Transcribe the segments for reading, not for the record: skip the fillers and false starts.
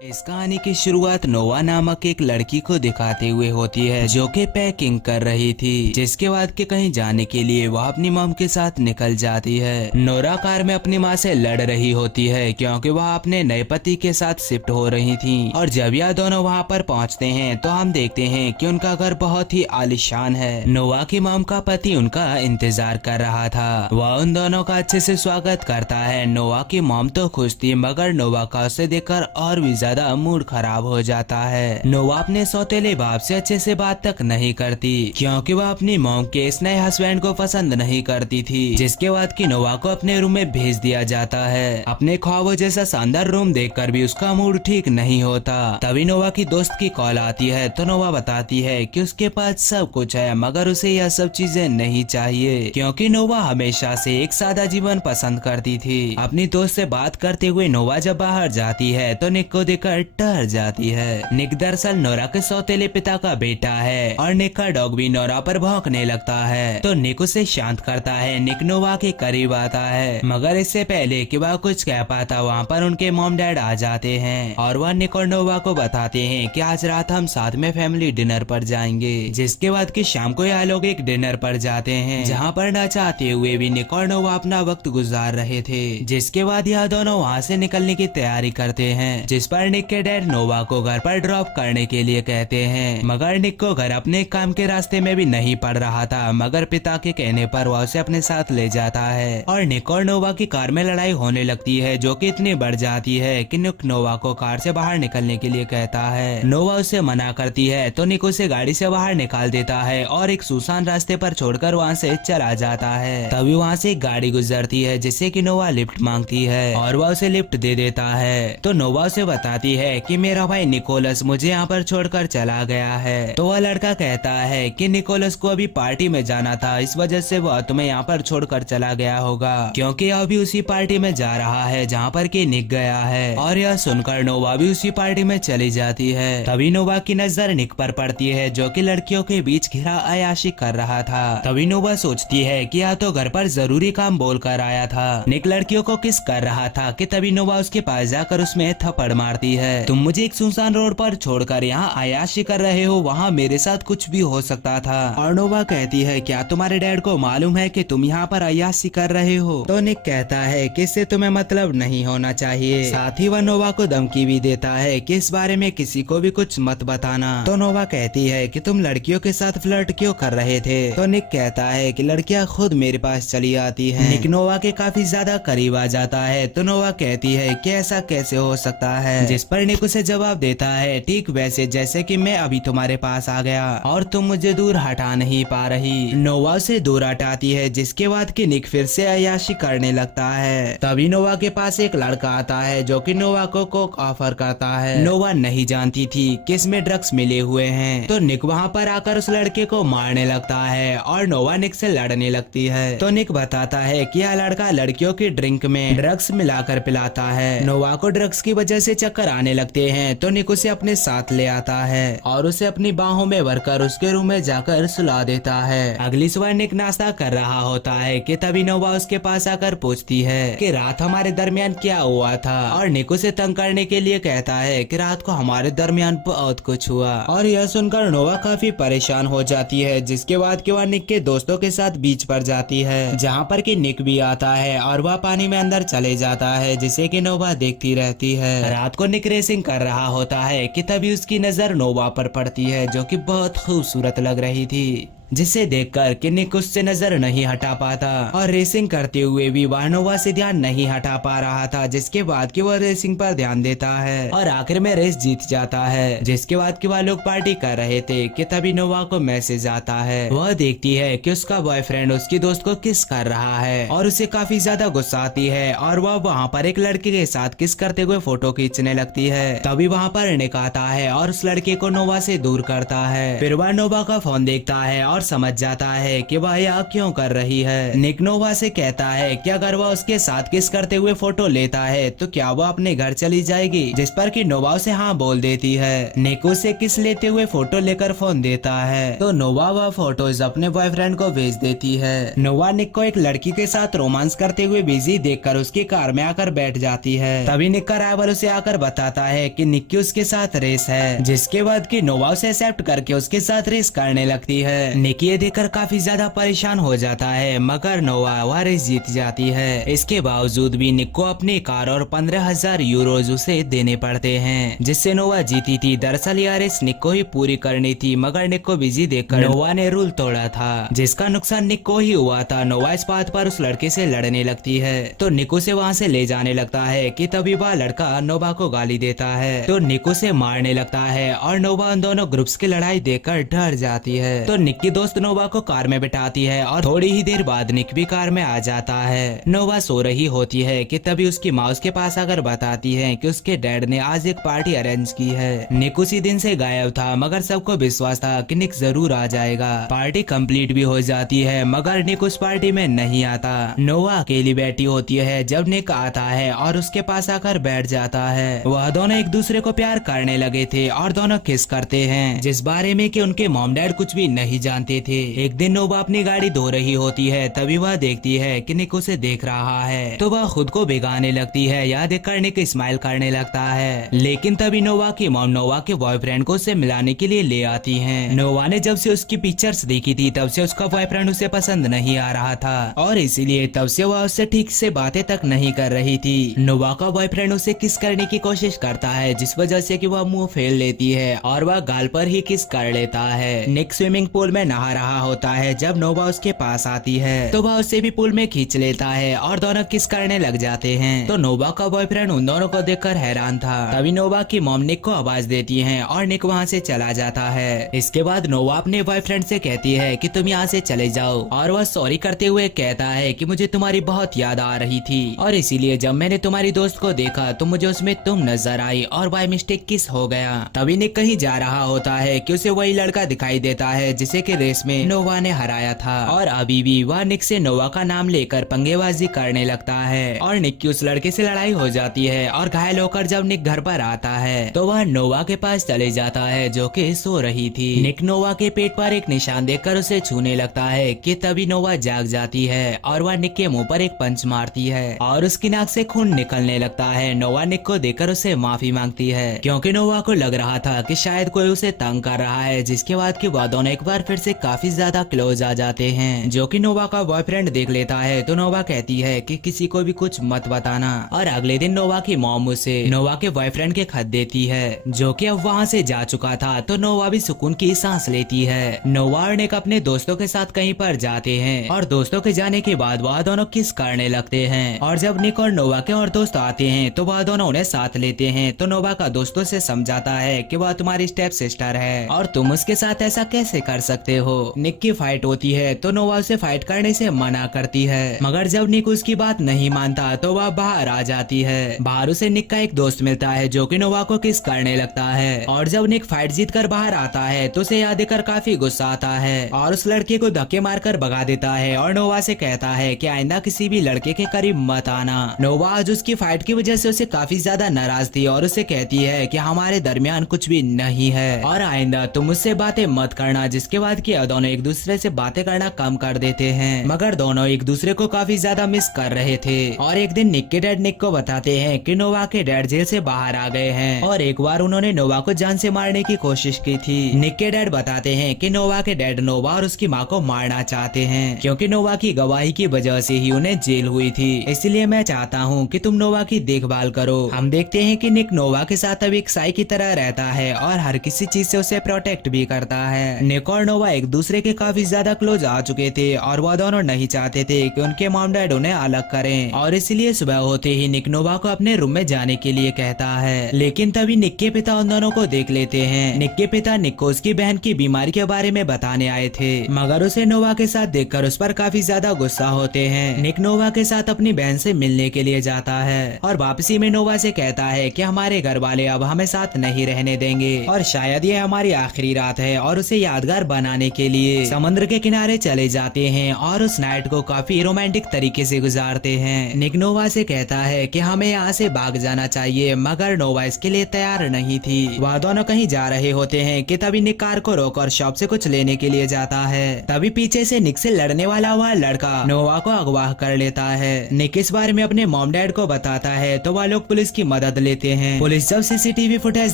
इस कहानी की शुरुआत नोवा नामक एक लड़की को दिखाते हुए होती है जो कि पैकिंग कर रही थी, जिसके बाद के कहीं जाने के लिए वह अपनी मॉम के साथ निकल जाती है। नोरा कार में अपनी माँ से लड़ रही होती है क्योंकि वह अपने नए पति के साथ शिफ्ट हो रही थी। और जब यह दोनों वहाँ पर पहुँचते हैं तो हम देखते हैं कि उनका घर बहुत ही आलीशान है। नोवा की मॉम का पति उनका इंतजार कर रहा था। वह उन दोनों का अच्छे से स्वागत करता है। नोवा की मॉम तो खुश थी, मगर नोवा का उसे देखकर और भी ज्यादा मूड खराब हो जाता है। नोवा अपने सौतेले बाप से अच्छे से बात तक नहीं करती क्योंकि वह अपनी मॉम के इस नए हस्बैंड को पसंद नहीं करती थी, जिसके बाद कि नोवा को अपने रूम में भेज दिया जाता है। अपने ख्वाबों जैसा शानदार रूम देखकर भी उसका मूड ठीक नहीं होता। तभी नोवा की दोस्त की कॉल आती है तो नोवा बताती है कि उसके पास सब कुछ है, मगर उसे यह सब चीजें नहीं चाहिए क्योंकि नोवा हमेशा से एक सादा जीवन पसंद करती थी। अपनी दोस्त से बात करते हुए नोवा जब बाहर जाती है तो निक को देखकर डर जाती है। निक दरअसल नोरा के सौतेले पिता का बेटा है और निक का डॉग भी नोरा पर भौंकने लगता है तो निक उसे शांत करता है। निक नोवा के करीब आता है, मगर इससे पहले कि वह कुछ कह पाता वहाँ पर उनके मॉम डैड आ जाते हैं और वह निक और नोवा को बताते हैं कि आज रात हम साथ में फैमिली डिनर पर जाएंगे। जिसके बाद कि शाम को यह लोग एक डिनर पर जाते हैं जहाँ पर न चाहते हुए भी निक और नोवा अपना वक्त गुजार रहे थे। जिसके बाद यह दोनों वहाँ से निकलने की तैयारी करते हैं, जिस पर निक के डैड नोवा को घर पर ड्रॉप करने के लिए कहते हैं। मगर निक को घर अपने काम के रास्ते में भी नहीं पड़ रहा था, मगर पिता के कहने पर वह उसे अपने साथ ले जाता है और निक और नोवा की कार में लड़ाई होने लगती है जो कि इतनी बढ़ जाती है कि निक नोवा को कार से बाहर निकलने के लिए कहता है। नोवा उसे मना करती है तो निक उसे गाड़ी से बाहर निकाल देता है और एक सुनसान रास्ते पर छोड़कर वहाँ से चला जाता है। तभी वहाँ से एक गाड़ी गुजरती है जिससे कि नोवा लिफ्ट मांगती है और वह उसे लिफ्ट दे देता है। तो नोवा उसे बताती है कि मेरा भाई निकोलस मुझे यहाँ पर छोड़कर चला गया है। तो वह लड़का कहता है कि निकोलस को अभी पार्टी में जाना था, इस वजह से वह तुम्हें यहाँ पर छोड़कर चला गया होगा क्योंकि अभी उसी पार्टी में जा रहा है जहाँ पर कि निक गया है। और यह सुनकर नोवा भी उसी पार्टी में चली जाती है। तभी नोवा की नजर निक पर पड़ती है जो कि लड़कियों के बीच घिरा अय्याशी कर रहा था। तभी नोवा सोचती है कि यह तो घर पर जरूरी काम बोल कर आया था। निक लड़कियों को किस कर रहा था कि तभी नोवा उसके पास जाकर उसमें थप्पड़ मारती है। तुम मुझे एक सुनसान रोड पर छोड़कर यहाँ अय्याशी कर रहे हो, वहाँ मेरे साथ कुछ भी हो सकता था। और नोवा कहती है क्या तुम्हारे डैड को मालूम है कि तुम यहाँ पर अय्याशी कर रहे हो? तो निक कहता है कि इससे तुम्हें मतलब नहीं होना चाहिए। साथ ही वह नोवा को धमकी भी देता है कि इस बारे में किसी को भी कुछ मत बताना। तो नोवा कहती है कि तुम लड़कियों के साथ फ्लर्ट क्यों कर रहे थे? तो निक कहता है कि लड़कियां खुद मेरे पास चली आती हैं। निक नोवा के काफी ज्यादा करीब आ जाता है तो नोवा कहती है कि ऐसा कैसे हो सकता है, जिस पर निक उसे जवाब देता है ठीक वैसे जैसे कि मैं अभी तुम्हारे पास आ गया और तुम मुझे दूर हटा नहीं पा रही। नोवा उसे दूर हटाती है, जिसके बाद कि निक फिर से अय्याशी करने लगता है। तभी नोवा के पास एक लड़का आता है जो कि नोवा को कोक ऑफर करता है। नोवा नहीं जानती थी कि इसमें ड्रग्स मिले हुए हैं तो निक वहाँ पर आकर उस लड़के को मारने लगता है और नोवा निक से लड़ने लगती है। तो निक बताता है कि यह लड़का लड़कियों की ड्रिंक में ड्रग्स मिलाकर पिलाता है। नोवा को ड्रग्स की वजह से चक्कर आने लगते हैं तो निक उसे अपने साथ ले आता है और उसे अपनी बाहों में भरकर उसके रूम में जाकर सुला देता है। अगली सुबह निक नाश्ता कर रहा होता है कि तभी नोवा उसके पास आकर पूछती है कि रात हमारे दरमियान क्या हुआ था और निक उसे तंग करने के लिए कहता है कि रात को हमारे दरमियान बहुत कुछ हुआ। और यह सुनकर नोवा काफी परेशान हो जाती है, जिसके बाद कि वह निक के दोस्तों के साथ बीच पर जाती है जहाँ पर कि निक भी आता है और वह पानी में अंदर चले जाता है, जिसे कि नोवा देखती रहती है। रात को निक रेसिंग कर रहा होता है कि तभी उसकी नजर नोवा पर पड़ती है जो कि बहुत खूबसूरत लग रही थी, जिसे देखकर कि निक उससे नजर नहीं हटा पाता और रेसिंग करते हुए भी वह नोवा से ध्यान नहीं हटा पा रहा था। जिसके बाद कि वह रेसिंग पर ध्यान देता है और आखिर में रेस जीत जाता है। जिसके बाद कि वह लोग पार्टी कर रहे थे कि तभी नोवा को मैसेज आता है। वह देखती है कि उसका बॉयफ्रेंड उसकी दोस्त को किस कर रहा है और उसे काफी ज्यादा गुस्सा आती है और वह वहाँ पर एक लड़के के साथ किस करते हुए फोटो खींचने लगती है। तभी वहाँ पर निक आता है और उस लड़के को नोवा से दूर करता है। फिर वह नोवा का फोन देखता है और और समझ जाता है कि वह यह क्यों कर रही है। निक नोवा से कहता है कि अगर वह उसके साथ किस करते हुए फोटो लेता है तो क्या वह अपने घर चली जाएगी, जिस पर कि नोवा उसे हाँ बोल देती है। निक उसे किस लेते हुए फोटो लेकर फोन देता है तो नोवा वह फोटोज अपने बॉयफ्रेंड को भेज देती है। नोवा निक को एक लड़की के साथ रोमांस करते हुए बिजी देखकर उसकी कार में आकर बैठ जाती है। तभी निक का राइवल उसे आकर बताता है कि निक की उसके साथ रेस है, जिसके बाद कि नोवा उसे एक्सेप्ट करके उसके साथ रेस करने लगती है। निक ये देखकर काफी ज्यादा परेशान हो जाता है, मगर नोवा वह रेस जीत जाती है। इसके बावजूद भी निक को अपनी कार और 15,000 यूरोज उसे देने पड़ते हैं, जिससे नोवा जीती थी। दरअसल यह रेस निक को ही पूरी करनी थी, मगर निक को बिजी देखकर नोवा ने रूल तोड़ा था, जिसका नुकसान निक को ही हुआ था। नोवा इस बात पर उस लड़के से लड़ने लगती है तो निक उसे वहाँ से ले जाने लगता है कि तभी वह लड़का नोवा को गाली देता है तो निक उसे मारने लगता है और नोवा उन दोनों ग्रुप्स की लड़ाई देखकर डर जाती है। तो निक की दोस्त नोवा को कार में बिठाती है और थोड़ी ही देर बाद निक भी कार में आ जाता है। नोवा सो रही होती है कि तभी उसकी माँ उसके पास आकर बताती है कि उसके डैड ने आज एक पार्टी अरेंज की है। निक उसी दिन से गायब था, मगर सबको विश्वास था कि निक जरूर आ जाएगा। पार्टी कंप्लीट भी हो जाती है, मगर निक उस पार्टी में नहीं आता। नोवा अकेली बैठी होती है जब निक आता है और उसके पास आकर बैठ जाता है। वह दोनों एक दूसरे को प्यार करने लगे थे और दोनों किस करते हैं, जिस बारे में कि उनके मॉम डैड कुछ भी नहीं जानते थे। एक दिन नोवा अपनी गाड़ी धो रही होती है, तभी वह देखती है कि निक उसे देख रहा है तो वह खुद को भिगाने लगती है। यह देखकर निक स्माइल करने लगता है, लेकिन तभी नोवा की मॉम नोवा के बॉयफ्रेंड को उसे मिलाने के लिए ले आती हैं। नोवा ने जब से उसकी पिक्चर्स देखी थी तब से उसका बॉयफ्रेंड उसे पसंद नहीं आ रहा था और इसीलिए तब से वह उससे ठीक से बातें तक नहीं कर रही थी। नोवा का बॉयफ्रेंड उसे किस करने की कोशिश करता है, जिस वजह से कि वह मुंह फेर लेती है और वह गाल पर ही किस कर लेता है। निक स्विमिंग पूल में नहा रहा होता है जब नोवा उसके पास आती है तो वह उसे भी पूल में खींच लेता है और दोनों किस करने लग जाते हैं। तो नोवा का बॉयफ्रेंड उन दोनों को देखकर हैरान था। तभी नोवा की मॉम निक को आवाज देती है और निक वहाँ से चला जाता है। इसके बाद नोवा अपने बॉयफ्रेंड से कहती है कि तुम यहाँ से चले जाओ और वह सॉरी करते हुए कहता है कि मुझे तुम्हारी बहुत याद आ रही थी और इसीलिए जब मैंने तुम्हारी दोस्त को देखा तो मुझे उसमें तुम नजर आई और बाय मिस्टेक किस हो गया। तभी निक कहीं जा रहा होता है कि उसे वही लड़का दिखाई देता है जिसे कि रेस में नोवा ने हराया था और अभी भी वह निक से नोवा का नाम लेकर पंगेबाजी करने लगता है और निक की उस लड़के से लड़ाई हो जाती है और घायल होकर जब निक घर पर आता है तो वह नोवा के पास चले जाता है जो कि सो रही थी। निक नोवा के पेट पर एक निशान देखकर उसे छूने लगता है कि तभी नोवा जाग जाती है और वह निक के मुंह पर एक पंच मारती है और उसकी नाक से खून निकलने लगता है। नोवा निक को देखकर उसे माफी मांगती है क्योंकि नोवा को लग रहा था कि शायद कोई उसे तंग कर रहा है, जिसके बाद कि वह दोनों एक बार फिर से काफी ज्यादा क्लोज आ जाते हैं। जो कि नोवा का बॉयफ्रेंड देख लेता है तो नोवा कहती है कि किसी को भी कुछ मत बताना और अगले दिन नोवा की मॉम उसे नोवा के बॉयफ्रेंड के खत देती है जो कि अब वहाँ से जा चुका था। तो नोवा भी सुकून की सांस लेती है। नोवा और निक अपने दोस्तों के साथ कहीं पर जाते हैं और दोस्तों के जाने के बाद वह दोनों किस करने लगते हैं और जब निक और नोवा के और दोस्त आते हैं तो वह दोनों उन्हें साथ लेते हैं। तो नोवा का दोस्तों से समझाता है कि वह तुम्हारी स्टेप सिस्टर है और तुम उसके साथ ऐसा कैसे कर सकते हो। निक की फाइट होती है तो नोवा उसे फाइट करने से मना करती है, मगर जब निक उसकी बात नहीं मानता तो वह बाहर आ जाती है। बाहर उसे निक का एक दोस्त मिलता है जो कि नोवा को किस करने लगता है और जब निक फाइट जीत कर बाहर आता है तो उसे याद देकर काफी गुस्सा आता है और उस लड़के को धक्के मारकर भगा देता है और नोवा से कहता है कि आइंदा किसी भी लड़के के करीब मत आना। नोवा आज उसकी फाइट की वजह से उसे काफी ज्यादा नाराज थी और उसे कहती है कि हमारे दरमियान कुछ भी नहीं है और आइंदा तुम मुझसे बातें मत करना। जिसके बाद कि दोनों एक दूसरे से बातें करना कम कर देते हैं, मगर दोनों एक दूसरे को काफी ज्यादा मिस कर रहे थे। और एक दिन निक के डैड निक को बताते हैं कि नोवा के डैड जेल से बाहर आ गए हैं और एक बार उन्होंने नोवा को जान से मारने की कोशिश की थी। निक के डैड बताते हैं कि नोवा के डैड नोवा और उसकी माँ को मारना चाहते हैं क्योंकि नोवा की गवाही की वजह से ही उन्हें जेल हुई थी। इसलिए मैं चाहता हूँ कि तुम नोवा की देखभाल करो। हम देखते हैं कि निक नोवा के साथ अब एक साई की तरह रहता है और हर किसी चीज से उसे प्रोटेक्ट भी करता है। निक और नोवा एक दूसरे के काफी ज्यादा क्लोज आ चुके थे और वह दोनों नहीं चाहते थे कि उनके मॉम डैड उन्हें अलग करें और इसलिए सुबह होते ही निक नोवा को अपने रूम में जाने के लिए कहता है, लेकिन तभी निक के पिता उन दोनों को देख लेते हैं। निक के पिता निक को उसकी बहन की बीमारी के बारे में बताने आए थे, मगर उसे नोवा के साथ देखकर उस पर काफी ज्यादा गुस्सा होते हैं। निक नोवा के साथ अपनी बहन से मिलने के लिए जाता है और वापसी में नोवा से कहता है कि हमारे घर वाले अब हमें साथ नहीं रहने देंगे और शायद ये हमारी आखिरी रात है और उसे यादगार बनाने के लिए समुद्र के किनारे चले जाते हैं और उस नाइट को काफी रोमांटिक तरीके से गुजारते हैं। निक नोवा से कहता है कि हमें यहाँ से भाग जाना चाहिए, मगर नोवा इसके लिए तैयार नहीं थी। वह दोनों कहीं जा रहे होते हैं कि तभी निक कार को रोक और शॉप से कुछ लेने के लिए जाता है। तभी पीछे से निक से लड़ने वाला वह लड़का नोवा को अगवा कर लेता है। निक इस बारे में अपने मॉम डैड को बताता है तो वह लोग पुलिस की मदद लेते हैं। पुलिस जब सीसीटीवी फुटेज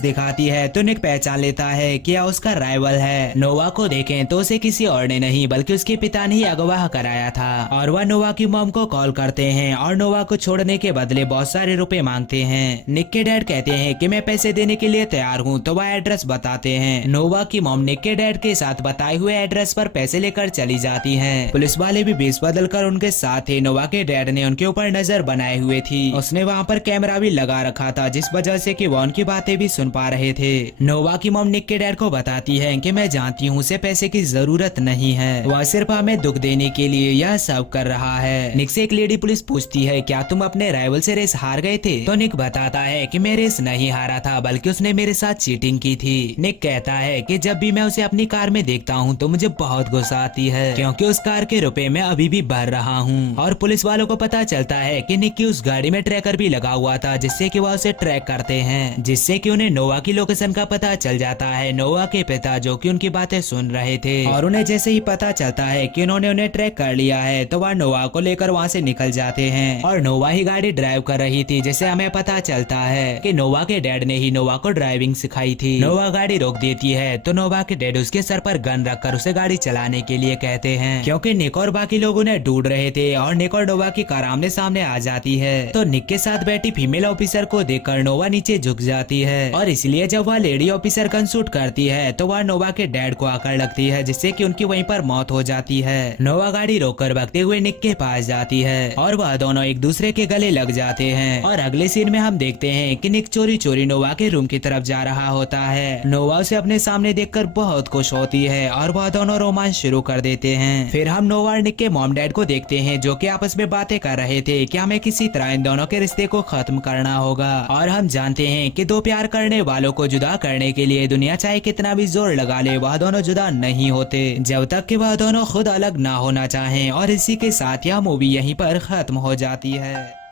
दिखाती है तो निक पहचान लेता है कि यह उसका राइवल है। नोवा को देखें तो उसे किसी और ने नहीं बल्कि उसके पिता ने ही अगवा कराया था और वह नोवा की मॉम को कॉल करते हैं और नोवा को छोड़ने के बदले बहुत सारे रुपए मांगते हैं। निक के डैड कहते हैं कि मैं पैसे देने के लिए तैयार हूँ तो वह एड्रेस बताते हैं। नोवा की मॉम निक के डैड के साथ बताए हुए एड्रेस पर पैसे लेकर चली जाती हैं। पुलिस वाले भी बेस बदल कर उनके साथ थे। नोवा के डैड ने उनके ऊपर नजर बनाए हुए थी। उसने वहाँ पर कैमरा भी लगा रखा था जिस वजह से कि वह उनकी बातें भी सुन पा रहे थे। नोवा की मॉम निक के डैड को बताती है कि मैं जानती हूँ उसे पैसे की जरूरत नहीं है, वह सिर्फ हमें दुख देने के लिए यह सब कर रहा है। निक से एक लेडी पुलिस पूछती है क्या तुम अपने राइवल से रेस हार गए थे? तो निक बताता है कि मैं रेस नहीं हारा था बल्कि उसने मेरे साथ चीटिंग की थी। निक कहता है कि जब भी मैं उसे अपनी कार में देखता हूँ तो मुझे बहुत गुस्सा आती है क्योंकि उस कार के रुपए मैं अभी भी भर रहा हूँ। और पुलिस वालों को पता चलता है कि निक की उस गाड़ी में ट्रैकर भी लगा हुआ था जिससे कि वह उसे ट्रैक करते हैं, जिससे कि उन्हें नोवा की लोकेशन का पता चल जाता है। नोवा के पिता जो कि उनकी बातें सुन रहे थे और उन्हें जैसे ही पता चलता है कि उन्होंने उन्हें ट्रैक कर लिया है तो वह नोवा को लेकर वहाँ से निकल जाते हैं। और नोवा ही गाड़ी ड्राइव कर रही थी जिससे हमें पता चलता है कि नोवा के डैड ने ही नोवा को ड्राइविंग सिखाई थी। नोवा गाड़ी रोक देती है तो नोवा के डैड उसके सर पर गन रखकर उसे गाड़ी चलाने के लिए कहते हैं क्योंकि निक और बाकी लोग उन्हें ढूंढ रहे थे। और निक और नोवा की कार आमने सामने आ जाती है तो निक के साथ बैठी फीमेल ऑफिसर को देखकर नोवा नीचे झुक जाती है और इसलिए जब वह लेडी ऑफिसर गन शूट करती है तो वह नोवा के डैड को आकर लगती है जिससे कि उनकी वहीं पर मौत हो जाती है। नोवा गाड़ी रोककर भागते हुए निक के पास जाती है और वह दोनों एक दूसरे के गले लग जाते हैं। और अगले सीन में हम देखते हैं कि निक चोरी चोरी नोवा के रूम की तरफ जा रहा होता है। नोवा उसे अपने सामने देखकर बहुत खुश होती है और वह दोनों रोमांस शुरू कर देते हैं। फिर हम नोवा और निक के मॉम डैड को देखते हैं जो कि आपस में बातें कर रहे थे कि हमें किसी तरह इन दोनों के रिश्ते को खत्म करना होगा। और हम जानते हैं कि दो प्यार करने वालों को जुदा करने के लिए दुनिया चाहे कितना भी जोर लगा ले वह दोनों जुदा नहीं होते जब तक कि वह दोनों खुद अलग ना होना चाहें। और इसी के साथ यह मूवी यहीं पर खत्म हो जाती है।